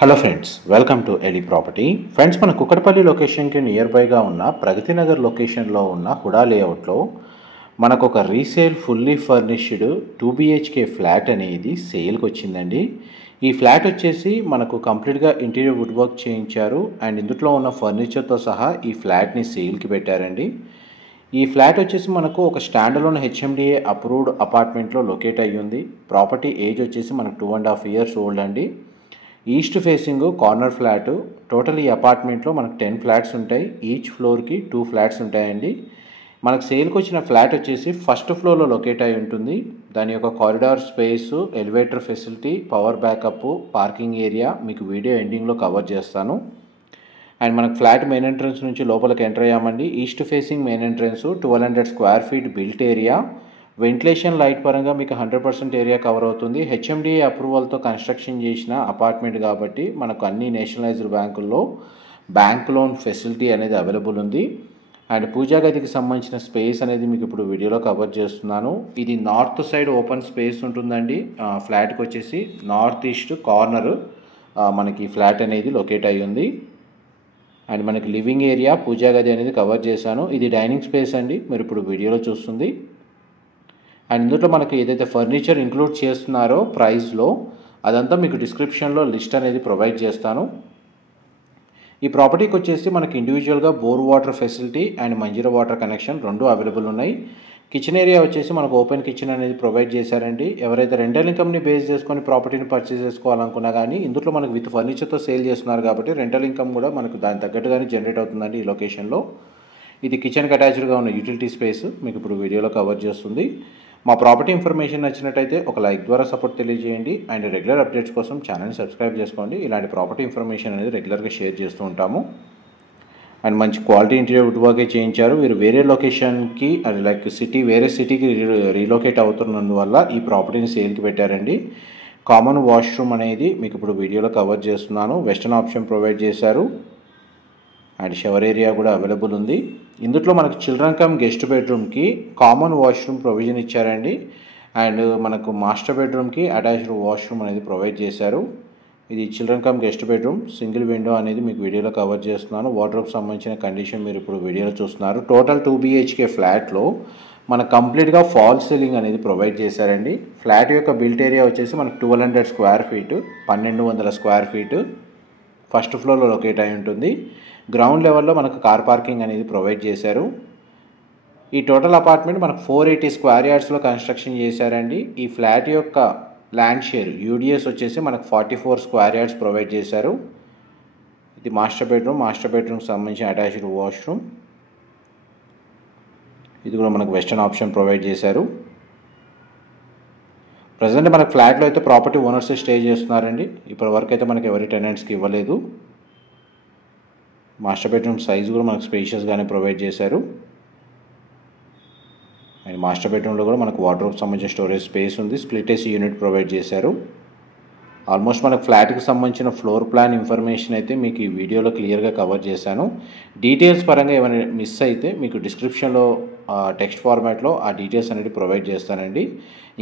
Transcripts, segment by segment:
Hello friends, welcome to Eli property. Friends, మన కుక్కడపల్లి లొకేషన్కి near బైగా ఉన్న ప్రగతి నగర్ లొకేషన్లో ఉన్న హుడా లేఅవుట్లో మనకు ఒక resale fully furnished 2 BHK flat అనేది సేల్కి వచ్చిందండి. ఈ ఫ్లాట్ వచ్చేసి మనకు కంప్లీట్గా ఇంటీరియర్ వుడ్ వర్క్ చేయించారు అండ్ ఇందులో ఉన్న ఫర్నిచర్తో సహా ఈ ఫ్లాట్ని సేల్కి పెట్టారండి. ఈ ఫ్లాట్ వచ్చేసి మనకు ఒక స్టాండర్లోన్ HMDA అప్రూవ్డ్ అపార్ట్మెంట్లో లొకేట్ అయ్యి ఉంది. ప్రాపర్టీ ఏజ్ వచ్చేసి మనకు 2.5 years ఓల్డ్ అండి. East facing corner flat. Total ఈ అపార్ట్మెంట్లో మనకు 10 ఫ్లాట్స్ ఉంటాయి. ఈచ్ ఫ్లోర్కి 2 ఫ్లాట్స్ ఉంటాయండి. మనకు సేల్కి వచ్చిన ఫ్లాట్ వచ్చేసి ఫస్ట్ ఫ్లోర్లో లొకేట్ అయి ఉంటుంది. దాని యొక్క corridor space, elevator facility, power backup, parking area మీకు వీడియో ఎండింగ్లో కవర్ చేస్తాను. అండ్ మనకు ఫ్లాట్ మెయిన్ ఎంట్రన్స్ నుంచి లోపలికి ఎంటర్ అయ్యామండి. East facing main entrance, 1200 square feet built area. Ventilation light పరంగా మీకు 100% ఏరియా కవర్ అవుతుంది. HMDA అప్రూవల్తో కన్స్ట్రక్షన్ చేసిన అపార్ట్మెంట్ కాబట్టి మనకు అన్ని నేషనలైజ్డ్ బ్యాంకుల్లో బ్యాంక్ లోన్ ఫెసిలిటీ అనేది అవైలబుల్ ఉంది. అండ్ పూజా గదికి సంబంధించిన స్పేస్ అనేది మీకు ఇప్పుడు వీడియోలో కవర్ చేస్తున్నాను. ఇది నార్త్ సైడ్ ఓపెన్ స్పేస్ ఉంటుందండి. ఫ్లాట్కి వచ్చేసి నార్త్ ఈస్ట్ కార్నర్ మనకి ఫ్లాట్ అనేది లొకేట్ అయ్యి ఉంది. అండ్ మనకి లివింగ్ ఏరియా, పూజా గది అనేది కవర్ చేశాను. ఇది డైనింగ్ స్పేస్ అండి, మీరు ఇప్పుడు వీడియోలో చూస్తుంది. అండ్ ఇందులో మనకి ఏదైతే ఫర్నిచర్ ఇంక్లూడ్ చేస్తున్నారో ప్రైస్లో అదంతా మీకు డిస్క్రిప్షన్లో లిస్ట్ అనేది ప్రొవైడ్ చేస్తాను. ఈ ప్రాపర్టీకి వచ్చేసి మనకి ఇండివిజువల్గా bore water facility and Manjira water connection రెండు అవైలబుల్ ఉన్నాయి. కిచెన్ ఏరియా వచ్చేసి మనకు ఓపెన్ కిచెన్ అనేది ప్రొవైడ్ చేశారండి. ఎవరైతే రెంటల్ ఇన్కమ్ని బేస్ చేసుకొని ప్రాపర్టీని పర్చేస్ చేసుకోవాలనుకున్నా కానీ ఇందులో మనకు విత్ ఫర్నిచర్తో సేల్ చేస్తున్నారు కాబట్టి రెంటల్ ఇన్కమ్ కూడా మనకు దాని తగ్గట్టుగానే జనరేట్ అవుతుందండి ఈ లొకేషన్లో. ఇది కిచెన్కి అటాచ్డ్గా ఉన్న యూటిలిటీ స్పేస్ మీకు ఇప్పుడు వీడియోలో కవర్ చేస్తుంది. మా ప్రాపర్టీ ఇన్ఫర్మేషన్ నచ్చినట్టయితే ఒక లైక్ ద్వారా సపోర్ట్ తెలియజేయండి. అండ్ రెగ్యులర్ అప్డేట్స్ కోసం ఛానల్ని సబ్స్క్రైబ్ చేసుకోండి. ఇలాంటి ప్రాపర్టీ ఇన్ఫర్మేషన్ అనేది రెగ్యులర్గా షేర్ చేస్తూ ఉంటాము. అండ్ మంచి క్వాలిటీ ఇంటీరియర్ వుడ్ వర్కే చేయించారు. వీరు వేరే లొకేషన్కి అది లైక్ వేరే సిటీకి రీలొకేట్ అవుతున్నందువల్ల ఈ ప్రాపర్టీని సేల్కి పెట్టారండి. కామన్ వాష్రూమ్ అనేది మీకు ఇప్పుడు వీడియోలో కవర్ చేస్తున్నాను. వెస్టర్న్ ఆప్షన్ ప్రొవైడ్ చేశారు అండ్ షవర్ ఏరియా కూడా అవైలబుల్ ఉంది. ఇందులో మనకు చిల్డ్రన్ కమ్ గెస్ట్ బెడ్రూమ్కి కామన్ వాష్రూమ్ ప్రొవిజన్ ఇచ్చారండి. అండ్ మనకు మాస్టర్ బెడ్రూమ్కి అటాచ్డ్ వాష్రూమ్ అనేది ప్రొవైడ్ చేశారు. ఇది children come guest bedroom, single window అనేది మీకు వీడియోలో కవర్ చేస్తున్నాను. వార్డ్రోబ్కి సంబంధించిన కండిషన్ మీరు ఇప్పుడు వీడియోలో చూస్తున్నారు. టోటల్ 2 BHK ఫ్లాట్లో మనకు కంప్లీట్గా ఫాల్ సీలింగ్ అనేది ప్రొవైడ్ చేశారండి. ఫ్లాట్ యొక్క బిల్ట్ ఏరియా వచ్చేసి మనకు 1200 square feet, 1200 square feet first ఫ్లోర్లో లొకేట్ అయి ఉంటుంది. గ్రౌండ్ లెవెల్లో మనకు కార్ పార్కింగ్ అనేది ప్రొవైడ్ చేశారు. ఈ టోటల్ అపార్ట్మెంట్ మనకు 480 square yardsలో కన్స్ట్రక్షన్ చేశారండి. ఈ ఫ్లాట్ యొక్క ల్యాండ్ షేర్ UDS వచ్చేసి మనకు 44 square yards ప్రొవైడ్ చేశారు. ఇది మాస్టర్ బెడ్రూమ్కి సంబంధించిన అటాచ్డ్ వాష్రూమ్. ఇది కూడా మనకు వెస్టర్న్ ఆప్షన్ ప్రొవైడ్ చేశారు. ప్రజెంట్ మనకు ఫ్లాట్లో అయితే ప్రాపర్టీ ఓనర్స్ స్టే చేస్తున్నారండి. ఇప్పటి వరకు అయితే మనకి ఎవరి టెనెంట్స్కి ఇవ్వలేదు. మాస్టర్ బెడ్రూమ్ సైజ్ కూడా మనకు స్పేషియస్గానే ప్రొవైడ్ చేశారు. అండ్ మాస్టర్ బెడ్రూమ్లో కూడా మనకు వార్డ్రోబ్కి సంబంధించిన స్టోరేజ్ స్పేస్ ఉంది. స్ప్లిట్ AC యూనిట్ ప్రొవైడ్ చేశారు. ఆల్మోస్ట్ మనకు ఫ్లాట్కి సంబంధించిన ఫ్లోర్ ప్లాన్ ఇన్ఫర్మేషన్ అయితే మీకు ఈ వీడియోలో క్లియర్గా కవర్ చేశాను. డీటెయిల్స్ పరంగా ఏమైనా మిస్ అయితే మీకు డిస్క్రిప్షన్లో టెక్స్ట్ ఫార్మాట్లో ఆ డీటెయిల్స్ అనేది ప్రొవైడ్ చేస్తానండి.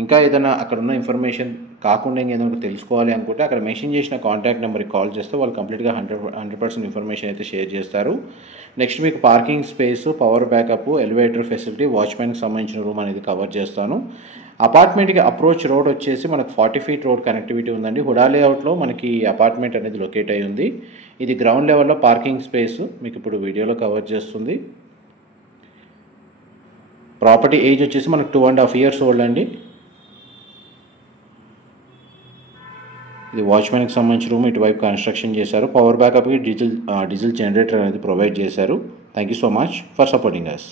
ఇంకా ఏదైనా అక్కడ ఉన్న ఇన్ఫర్మేషన్ కాకుండా ఏదైనా తెలుసుకోవాలి అనుకుంటే అక్కడ మెన్షన్ చేసిన కాంటాక్ట్ నెంబర్కి కాల్ చేస్తే వాళ్ళు కంప్లీట్గా 100% ఇన్ఫర్మేషన్ అయితే షేర్ చేస్తారు. నెక్స్ట్ మీకు parking space, power backup, elevator facility, వాచ్మెన్కి సంబంధించిన రూమ్ అనేది కవర్ చేస్తాను. అపార్ట్మెంట్కి అప్రోచ్ రోడ్ వచ్చేసి మనకు 40 feet రోడ్ కనెక్టివిటీ ఉందండి. హుడా లేఅవుట్లో మనకి అపార్ట్మెంట్ అనేది లొకేట్ అయి ఉంది. ఇది గ్రౌండ్ లెవెల్లో పార్కింగ్ స్పేస్ మీకు ఇప్పుడు వీడియోలో కవర్ చేస్తుంది. ప్రాపర్టీ ఏజ్ వచ్చేసి మనకు 2.5 years ఓల్డ్ అండి. ఇది వాచ్మెన్కి సంబంధించిన రూమ్, ఇటువైపు కన్స్ట్రక్షన్ చేశారు. పవర్ బ్యాకప్కి డీజిల్ జనరేటర్ అనేది ప్రొవైడ్ చేశారు. Thank you so much for supporting us.